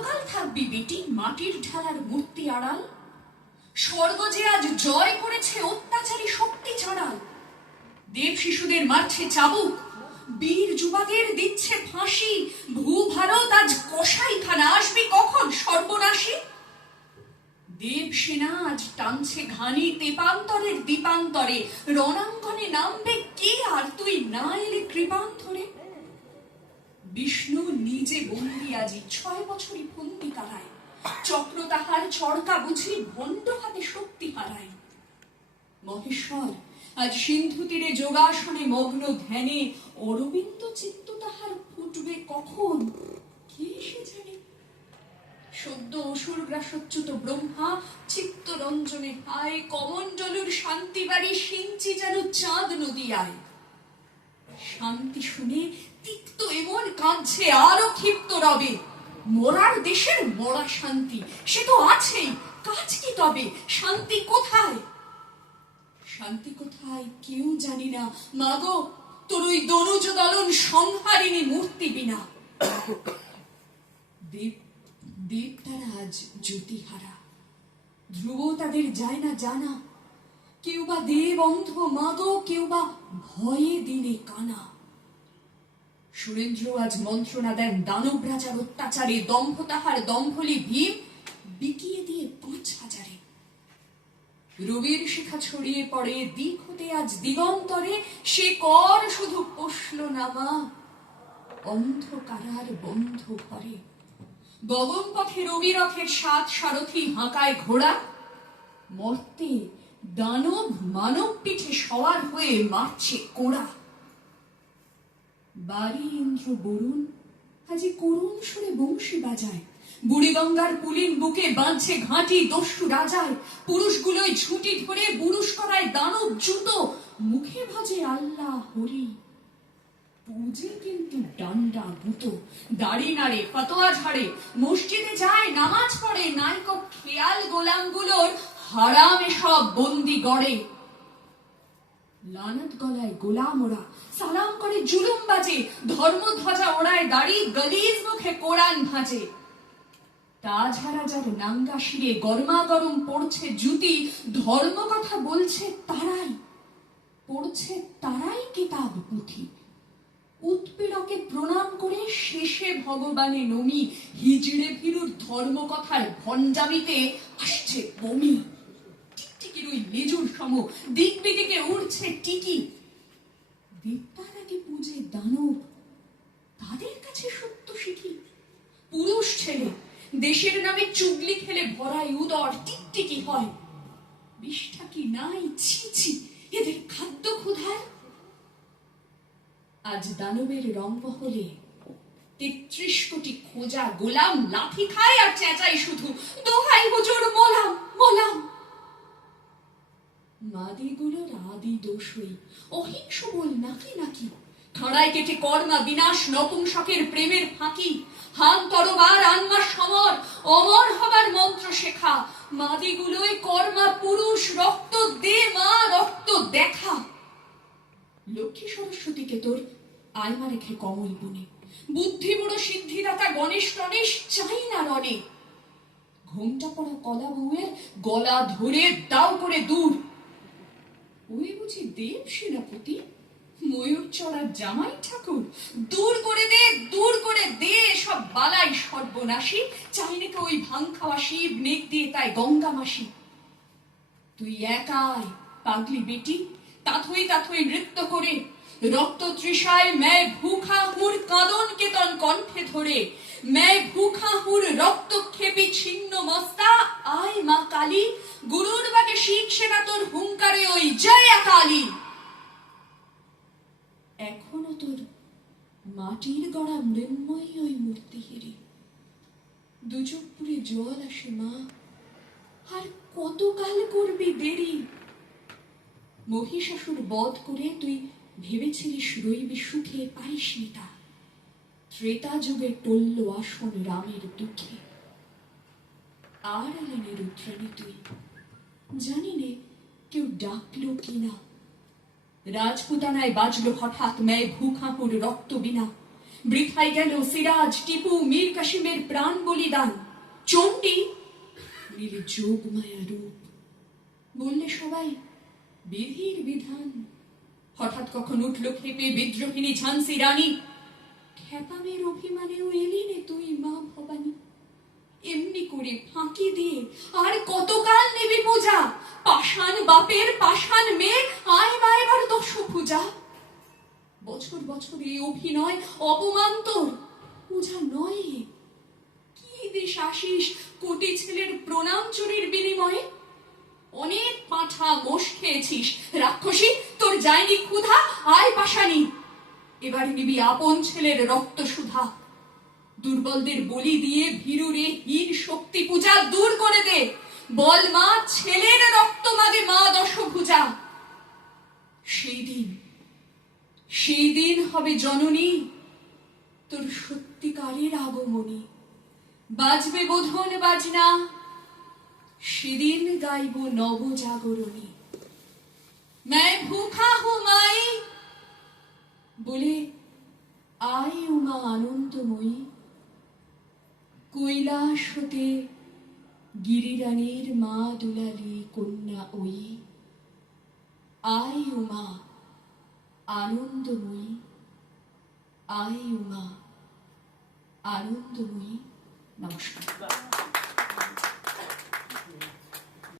কতকাল থাকবি বেটি, মাটির ঢালার মূর্তি আড়াল। স্বর্গ যে আজ জয় করেছে, অত্যাচারী শক্তি ছড়াল। দেব শিশুদের মারছে চাবুক, বীর যুবকের দিচ্ছে ফাঁসি। ভূ ভারত আজ কসাইখানা, আসবি কখন সর্বনাশী? দেব সেনা আজ টানছে ঘানি তেপান্তরের দীপান্তরে। রণাঙ্গনে নামবে কে আর তুই না এলে কৃপান্তরে? বিষ্ণু নিজে বন্দি আজি, ছয় বছরই ফন্দি কারায় চক্র তাহার চড়কা বুঝি ভণ্ড হাতে শক্তি হারায়। মহেশ্বর, আজ সিন্ধু তীরে যোগাসনে মগ্ন ধ্যানে অরবিন্দ চিত্ত তাহার ফুটবে কখন? কে সে জানে? সদ্য অসুর গ্রাসচ্যুত ব্রহ্মা চিত্তরঞ্জনে হায়, কমণ্ডলুর শান্তি বাড়ি সিঞ্চি যেন চাঁদ নদী আয়। শান্তি শুনে তিক্ত এমন কাঁদছে আরও ক্ষিপ্ত রবে। মোরার দেশের মরা শান্তি, সে তো আছেই, কাজ কি তবে? শান্তি কোথায়? শান্তি কোথায় কেউ জানি না। মাগো, তোর ওই দনুজ দলন সংহারিণী মূর্তি বিনা। দেব দেব তারা আজ জ্যোতিহারা। ধ্রুব তাদের যায় না জানা। কেউ বা দেব অন্ধ মাগো কেউ বা ভয়ে দিনে কানা। সুরেন্দ্র আজ মন্ত্রণা দেন দানব রাজার অত্যাচারে, দম্ভ তাহার দম্ভলি ভীম বিকিয়ে দিয়ে পাঁচ হাজারে। রবির শিখা ছড়িয়ে পড়ে দিক হতে আজ দিগন্তরে, সে কর শুধু পোষল নামা অন্ধকারার বন্ধ ঘরে। গগন পথে রবি রথের সাত সারথি হাঁকায় ঘোড়া, মর্তে দানব মানব পিঠে সওয়ার হয়ে মারছে কোড়া। বাড়ি ইন্দ্র বরুণ, আজি করুণ সুরে বংশী বাজায়। বুড়িগঙ্গার পুলিন বুকে বাঁধছে ঘাঁটি দস্যু রাজায়। পুরুষগুলোই ঝুঁটি ধরে বুরুষ করায় দানব জুতো। মুখে ভাজে আল্লাহ হরি। পুজে কিন্তু ডান্ডা গুতো। দাড়ি নাড়ে ফতোয়া ঝাড়ে। মসজিদে যায় নামাজ পড়ে নাইক খেয়াল গোলামগুলোর হারামে সব বন্দি গড়ে। লানত গলায় গোলাম ওরা, সালাম করে জুলুম বাজে, ধর্ম ধ্বজা ওড়ায় দাড়ি, গলিজ মুখে কোরআন ভাজে। তাজহারা যার নাঙ্গা শিরে গরমা গরম পড়ছে জুতি, ধর্ম কথা বলছে তারাই। পড়ছে তারাই কিতাব পুঁথি। উৎপীড়কে প্রণাম করে শেষে ভগবানে নমি, হিজড়ে ফিরুর ধর্মকথার ভঞ্জামিতে আসছে বমি। টিকটিকির ওই লেজুর সম দিক দিকে উড়ছে টিকি। দেবতারাকে পূজে দানব? তাদের কাছে সত্য শিখি। পুরুষ ছেলে, দেশের নামে চুগলি খেলে ভরাই উদর টিকটিকি হয়। বিষ্ঠা কি নাই? ছি ছি, এদের খাদ্য ক্ষুধার? আজ দানবের রম্ভ হলে তেত্রিশ কোটি খোঁজা গোলাম লাথি খায় আর চেঁচাই শুধু। দোহাই মাদিগুলোর আদি দোষই। অহিংস বল নাকি নাকি? খাড়ায় কেটে কর্মা বিনাশ নপুংসকের প্রেমের ফাঁকি। হান তরবার আনমা সমর অমর হবার মন্ত্র শেখা। মাদিগুলোই কর্মা পুরুষ রক্ত দে, মা রক্ত দেখা। লক্ষ্মী সরস্বতীকে তোর আয়মা রেখে কমল বনে। বুদ্ধি বুড়ো সিদ্ধিদাতা গণেশ টনেশ চাই না রনে ঘোমটা পড়া কলা বউয়ের গলা ধরে দাও করে দূর। ওই বুঝি দেব সেনাপতি? ময়ূর চড়ার জামাই ঠাকুর? দূর করে দে, দূর করে দে সব বালাই সর্বনাশী। চাই নাকি ওই ভাং খাওয়া শিব নেক দিয়ে তাই গঙ্গা মাসি। তুই একাই পাগলি বেটি, তাথই তাথই নৃত্য করে, রক্ত তৃষায় ম্যায় ভুখা হুর কাঁদন কেতন কণ্ঠে ধরে, ম্যায় ভুখা হুর রক্ত খেপি ছিন্ন মস্তা, আয় মা কালী গুরুর বাকে শিখ সেনা তোর হুঙ্কারে ওই জয়া কালী এখনও তোর মাটির গড়া মৃন্ময়ী ওই মূর্তি হেরে। দুচোখ পুরে জল আসে মা। আর কতকাল করবি দেরি? মহিষাসুর বধ করে তুই ভেবেছিলিস রইবি সুখে পারিসনি তা। ত্রেতা যুগে টলল আসন রামের দুঃখে। আর এলেনে রুদ্রাণী তুই। জানি নে কেউ ডাকলো কিনা রাজপুতানায় বাজলো হঠাৎ মেয়ে ভূখাপুর রক্ত বিনা। বৃথায় গেল সিরাজ, টিপু, মীর কাশিমের প্রাণ বলিদান। চণ্ডী নিল যোগ মায়া রূপ। বললে সবাই, বিধির বিধান। হঠাৎ কখন উঠল খেপে বিদ্রোহিনী ঝান্সি রানী। খ্যাপামের অভিমানেও এলি নে তুই, মা ভবানী। এমনি করে ফাঁকি দিয়ে আর কতকাল নেবে পূজা? পাষাণ বাপের পাষাণ মেয়ে, আয় মা দশ পূজা। বছর বছর এই অভিনয় অপমান পূজা নয়। কি দিস আশিস কোটি ছেলের প্রণাম চুরির বিনিময়ে? অনেক পাঁঠা মোষ খেয়েছিস। রাক্ষসী, তোর যায়নি ক্ষুধা, আয় পাশানি এবার নিবি আপন ছেলের রক্ত সুধা। দুর্বলদের বলি দিয়ে হীন শক্তি পূজা দূর করে দে বল মা ছেলের রক্ত মাগে মা দশভুজা সেই দিন সেই দিন হবে জননী তোর সত্যিকারের আগমনী বাজবে বোধন বাজনা সেদিন গাইব নব জাগরণী मैं भूखा हूं माई বলে আয় উমা আনন্দময়ী কৈলাস হতে গিরিরানীর মা দুলালি কন্যা ওই। আয় উমা আনন্দময়ী আয় উমা আনন্দময়ী নমস্কার।